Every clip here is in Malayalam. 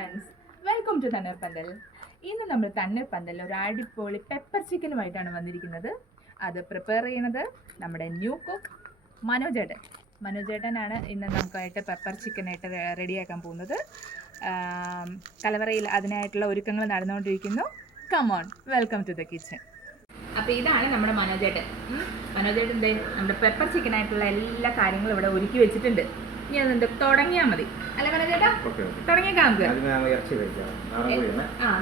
Friends, welcome to തണ്ണീർപ്പന്തൽ. ഇന്ന് നമ്മൾ തണ്ണീർപ്പന്തലിൽ ഒരു അടിപൊളി പെപ്പർ ചിക്കനുമായിട്ടാണ് വന്നിരിക്കുന്നത്. അത് പ്രിപ്പയർ ചെയ്യുന്നത് നമ്മുടെ ന്യൂ കുക്ക് മനോജേട്ടനാണ് ഇന്ന് നമുക്കായിട്ട് പെപ്പർ ചിക്കനായിട്ട് റെഡിയാക്കാൻ പോകുന്നത്. കലവറയിൽ അതിനായിട്ടുള്ള ഒരുക്കങ്ങൾ നടന്നുകൊണ്ടിരിക്കുന്നു. Come on, welcome to the kitchen. അപ്പോൾ ഇതാണ് നമ്മുടെ മനോജേട്ടൻ. മനോജേട്ടൻ്റെ നമ്മുടെ പെപ്പർ ചിക്കനായിട്ടുള്ള എല്ലാ കാര്യങ്ങളും ഇവിടെ ഒരുക്കി വെച്ചിട്ടുണ്ട്. ഇനി അതുണ്ട് തുടങ്ങിയാൽ മതി അല്ല മനോജേട്ടാ? തുടങ്ങിയേക്കാം നമുക്ക്.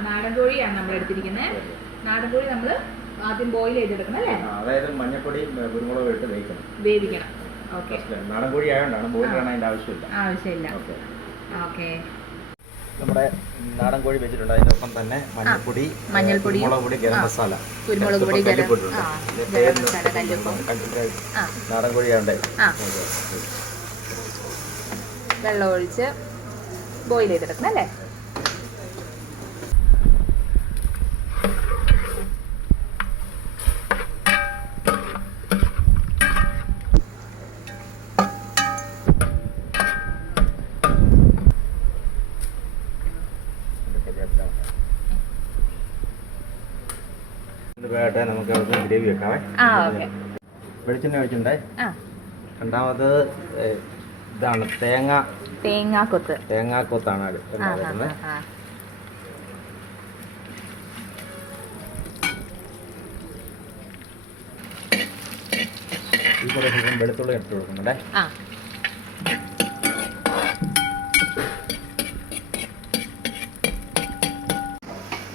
നാടൻ കോഴിയാണ് നമ്മൾ എടുത്തിരിക്കുന്നത്. നാടൻ കോഴി നമ്മൾ ആദ്യം ബോയിൽ ചെയ്തെടുക്കണം അല്ലേ? അതായത് മഞ്ഞപ്പൊടി കുരുമുളക് ഇട്ട് വേവിക്കണം. ഓക്കെ, നാടൻ കോഴി ആയതുകൊണ്ടാണ് ബോയിൽ ചെയ്യണം, അതിന്റെ ആവശ്യമില്ല. ഓക്കെ, നമ്മുടെ നാടൻ കോഴി വെച്ചിട്ടുണ്ട്. അതിനൊപ്പം തന്നെ മഞ്ഞൾപ്പൊടി, കുരുമുളക് പൊടി, ഗരം മസാല, കുരുമുളക് പൊടി, നാടൻ കോഴി ആയതുകൊണ്ട് വെള്ളം ഒഴിച്ച് ബോയിൽ ചെയ്തെടുക്കണം അല്ലേ? നമുക്ക് ഗ്രേവി വെക്കാവേ. വെളിച്ചെണ്ണ ഒഴിച്ചിട്ടുണ്ടേ. രണ്ടാമത് ഇതാണ് തേങ്ങാക്കൊത്താണ് എടുക്കുന്നത്. ഈ കൂടെ വെളുത്തുള്ളി ഇട്ട് കൊടുക്കുന്നുണ്ടേ.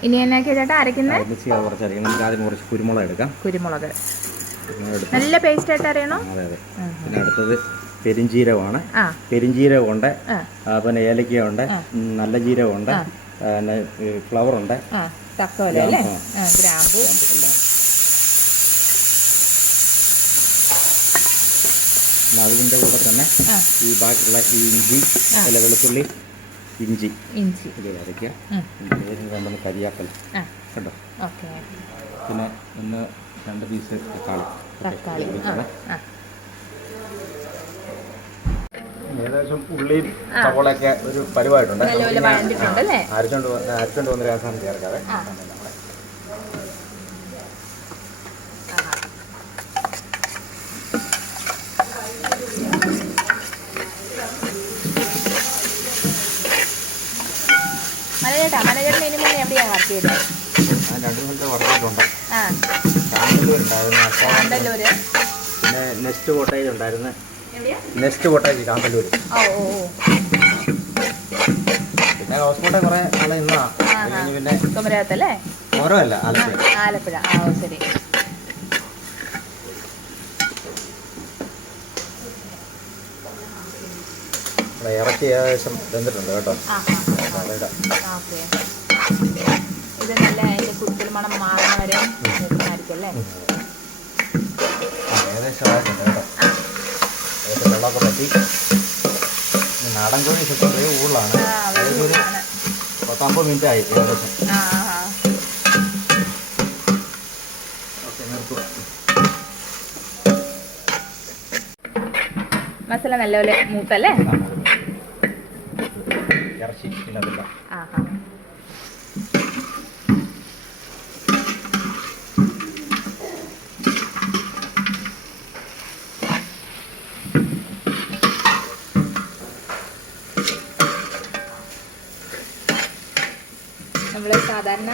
ഇനി എന്നാക്കി ചേട്ടാ അരക്കുന്നത്? മിക്സി കുറച്ച് അരക്കണം. നമുക്ക് ആദ്യം കുറച്ച് കുരുമുളക് എടുക്കാം. കുരുമുളക് നല്ല പേസ്റ്റ് ആയിട്ട് അരയണോ? അതെ അതെ. പിന്നെ അടുത്തത് പെരിഞ്ജീരകമാണ്. പെരിഞ്ജീരകമുണ്ട്, പിന്നെ ഏലക്കയുണ്ട്, നല്ല ജീരകമുണ്ട്, പിന്നെ ഫ്ലവർ ഉണ്ട്, ഗ്രാമ്പു എല്ലാം. അതിൻ്റെ കൂടെ തന്നെ ഈ ബാക്കിയുള്ള ഈ ഇഞ്ചി, അല്ല വെളുത്തുള്ളി, ഇഞ്ചി ഇത് അരയ്ക്കുക. കൊണ്ടൊന്ന് കരിയാക്കൽ കേട്ടോ. പിന്നെ ഒന്ന് 2 പീസ് തക്കാളി. ഏകദേശം ഉള്ളിയും സവോളയൊക്കെ ഒരു പരിവായിട്ടുണ്ട്. അരച്ചോണ്ട് വന്ന് രസം ചേർക്കാതെ. മനോജേട്ടൻ ഇനി മുന്നേ എവിടെയാണ് വർക്ക് ചെയ്തത്? ഞാൻ 2 സ്ഥലത്ത് വർക്കിട്ടുണ്ട്. കാന്തല്ലൂര്, പിന്നെ നെക്സ്റ്റ് കോട്ടേജ് ഉണ്ടായിരുന്നു. Next cottage Kanthalloor. പിന്നെ ഹോസ്പിറ്റൽ കുറെ നാളെ ഇന്നാ. പിന്നെ കുമരകത്തല്ലേ? ഓരോല്ല, ആലപ്പുഴ. ശരി. ഇറച്ചി ഏകദേശം വെന്തിട്ടുണ്ട് കേട്ടോ. ഇത് നല്ല അതിന്റെ കുത്തൽ മണം മാറുന്ന വരെ ആയിരിക്കും അല്ലേ? ഏകദേശം ആയിട്ടുണ്ട് കേട്ടോ. ഏകദേശം വെള്ളമൊക്കെ പറ്റി. നാടൻ കോഴി ചെറിയ കൂടുതലാണ്. ഒരു 10-50 മിനിറ്റ് ആയി ഏകദേശം. മസാല നല്ലപോലെ മൂത്തല്ലേ? ഇറച്ചി ഇല്ല. നമ്മള് സാധാരണ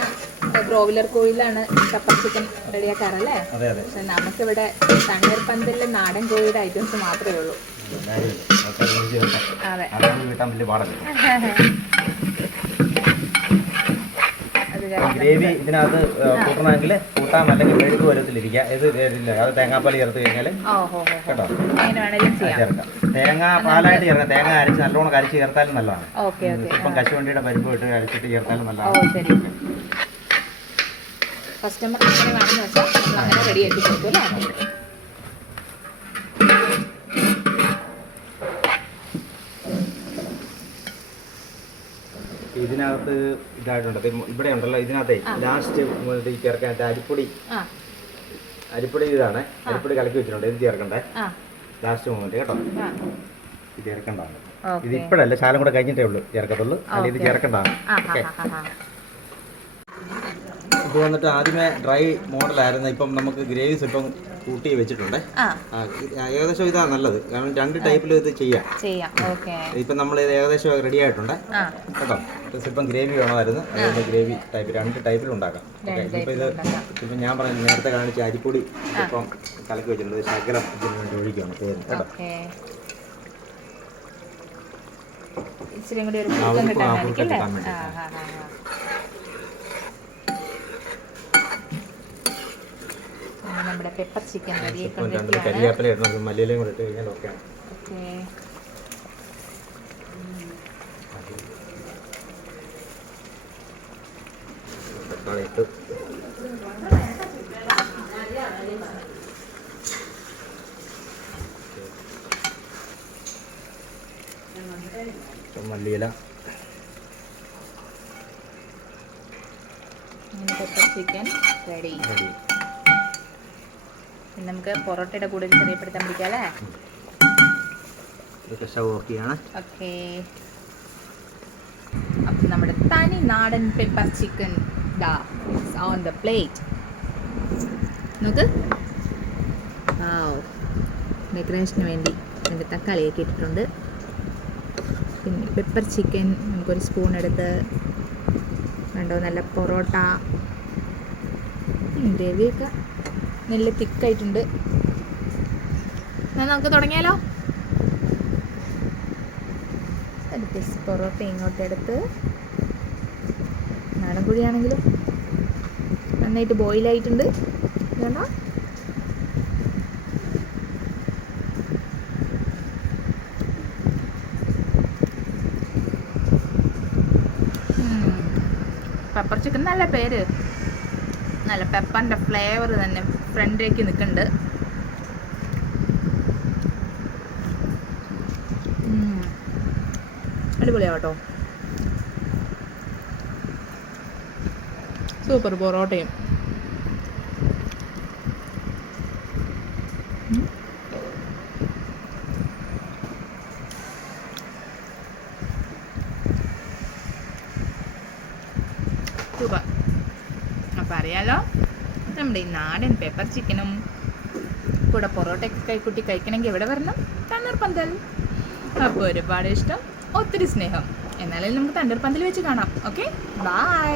ബ്രോയിലർ കോഴിയിലാണ് പെപ്പർ ചിക്കൻ റെഡിയാക്കാറല്ലേ? പക്ഷെ നമുക്കിവിടെ തണ്ണീർപ്പന്തലിലെ നാടൻ കോഴിയുടെ ഐറ്റംസ് മാത്രമേ ഉള്ളൂ. അതെ, ഗ്രേവി ഇതിനകത്ത് കൂട്ടണമെങ്കിൽ കൂട്ടാൻ, അല്ലെങ്കിൽ മെഴുക്ക് വരത്തിലിരിക്കുക. ഇത് അത് തേങ്ങാപ്പാൽ ചേർത്ത് കഴിഞ്ഞാൽ കേട്ടോ ചേർക്കാം. തേങ്ങ പാലായിട്ട് ചേർക്കാം. തേങ്ങ അരച്ച് നല്ലോണം അരച്ച് ചേർത്താലും നല്ലതാണ്. ഇപ്പം കശുവണ്ടിയുടെ പരിപ്പ് ഇട്ട് അരച്ചിട്ട് ചേർത്താലും നല്ലതാണ്. കസ്റ്റമർ എങ്ങനെ വേണമെന്ന് വെച്ചാൽ നമ്മൾ അങ്ങനെ റെഡിയാക്കി കൊടുക്കും അല്ലേ? ഇതിനകത്ത് ഇതായിട്ടുണ്ട്. ഇവിടെ ഉണ്ടല്ലോ, ഇതിനകത്തെ ലാസ്റ്റ് ചേർക്കാൻ അരിപ്പൊടി ഇതാണ്. അരിപ്പൊടി കലക്കി വെച്ചിട്ടുണ്ട്. ഇത് ചേർക്കണ്ടേ ലാസ്റ്റ് മൊമെന്റ് കേട്ടോ. ഇത് ചേർക്കേണ്ടതാണ്. ഓക്കെ. ഇത് ഇപ്പോഴല്ല, ശാലം കൂടെ കഴിഞ്ഞിട്ടേ ഉള്ളൂ ചേർക്കത്തുള്ളൂ. അല്ലെങ്കിൽ ഇത് ചേർക്കേണ്ടതാണ്. ഓക്കെ. ഇത് വന്നിട്ട് ആദ്യമേ ഡ്രൈ മോഡലായിരുന്നു. ഇപ്പം നമുക്ക് ഗ്രേവീസ് ഇപ്പം കൂട്ടി വെച്ചിട്ടുണ്ട്. ഏകദേശം ഇതാണ് നല്ലത്, കാരണം 2 ടൈപ്പിൽ ഇത് ചെയ്യാം. ഇപ്പം നമ്മൾ ഇത് ഏകദേശം റെഡി ആയിട്ടുണ്ട് കേട്ടോ. ഇപ്പം ഗ്രേവി വേണമായിരുന്നു, അതുകൊണ്ട് ഗ്രേവി ടൈപ്പ് 2 ടൈപ്പിൽ ഉണ്ടാക്കാം. ഓക്കെ. ഇപ്പം ഇത് ഇപ്പം ഞാൻ പറഞ്ഞു നേരത്തെ കാണിച്ച അരിപ്പൊടി ഇപ്പം കലക്കി വെച്ചിട്ടുണ്ട്. ശകലം ഇതിന് വേണ്ടി ഒഴിക്കുകയാണ് പേര് കേട്ടോ. നമ്മുടെ പെപ്പർ ചിക്കൻ റെഡി കരിയാപ്പില ഇടണം, മല്ലിയിലയും കൂടെ ഇട്ട് കഴിഞ്ഞാൽ ഓക്കെയാണ്. തക്കാളി ഇട്ട് മല്ലിയില. Pepper chicken ready. നമുക്ക് പൊറോട്ടയുടെ കൂടെ ചെറിയപ്പെടുത്താൻ പിടിക്കാം അല്ലേ? ഓക്കെ. അപ്പം നമ്മുടെ തനി നാടൻ pepper chicken on the plate. നോക്ക്, ഡെക്കറേഷന് വേണ്ടി എൻ്റെ തക്കാളിയൊക്കെ ഇട്ടിട്ടുണ്ട്. പിന്നെ പെപ്പർ ചിക്കൻ നമുക്കൊരു സ്പൂൺ എടുത്ത് കണ്ടോ, നല്ല പൊറോട്ട, ഗ്രേവിയൊക്കെ നല്ല തിക്കായിട്ടുണ്ട്. എന്നാൽ നമുക്ക് തുടങ്ങിയാലോ? പൊറോട്ട ഇങ്ങോട്ട് എടുത്ത്, നാടൻ കോഴിയാണെങ്കിലും നന്നായിട്ട് ബോയിലായിട്ടുണ്ട് കണ്ടോ. പെപ്പർ ചിക്കൻ നല്ല പേര്, നല്ല പെപ്പറിൻ്റെ ഫ്ലേവർ തന്നെ ഫ്രണ്ടിലേക്ക് നിൽക്കുന്നുണ്ട്. അടിപൊളിയാട്ടോ. സൂപ്പർ പൊറോട്ടയും. സൂപ്പർ. അപ്പം അറിയാലോ, നമ്മുടെ ഈ നാടൻ പെപ്പർ ചിക്കനും കൂടെ പൊറോട്ടയൊക്കെ കൈക്കുട്ടി കഴിക്കണമെങ്കിൽ എവിടെ വരണം? തണ്ണീർപ്പന്തൽ. അപ്പോൾ ഒരുപാട് ഇഷ്ടം, ഒത്തിരി സ്നേഹം. എന്നാലും നമുക്ക് തണ്ണീർപ്പന്തൽ വെച്ച് കാണാം. Okay, by.